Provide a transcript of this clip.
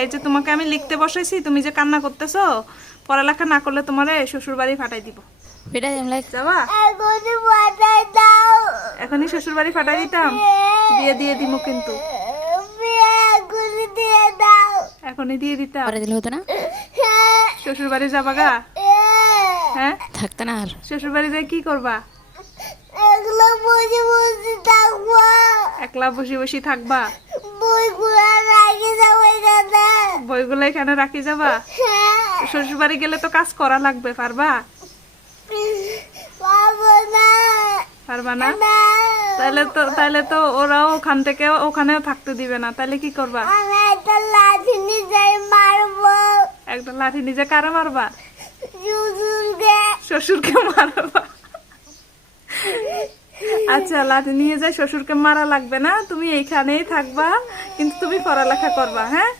এই যে তোমাকে আমি লিখতে বসাইছি, তুমি যে কান্না করতেছো, পড়ালেখা না করলে তোমারে শ্বশুর বাড়ি পাঠাই দিব। বেটা লাইক যাবা? এখনই পাঠাই দাও। এখনই শ্বশুর বাড়ি পাঠাই দিতাম, বিয়ে দিয়ে দিব কিন্তু। বিয়ে এখনই দিয়ে দাও। এখনই দিয়ে দিতাম। পরে দিলে হতো না, শ্বশুর বাড়ি যাবা গা? হ্যাঁ, থাকতো না আর। শ্বশুর বাড়ি যাই কি করবা? এগুলো বসে বসে থাকবো। একলা বসে বসে থাকবা? বইগুলো রাখি যাবো এখানে। বইগুলো এখানে রাখি যাবা? শ্বশুর বাড়ি গেলে তো কাজ করা লাগবে, পারবা? পারবো না। পারবা না? না। তাহলে তো ওরাও ওখান থেকে ওখানেও থাকতে দিবে না, তাহলে কি করবা? আমি একটা লাঠি নিয়ে মারবো। একটা লাঠি নিজে কারে মারবা? শ্বশুরকে। শ্বশুরকে মারবা? আচ্ছা, লাঠি নিয়ে যাই, শ্বশুরকে মারা লাগবে না, তুমি এইখানেই থাকবা, কিন্তু তুমি পড়ালেখা করবা, হ্যাঁ?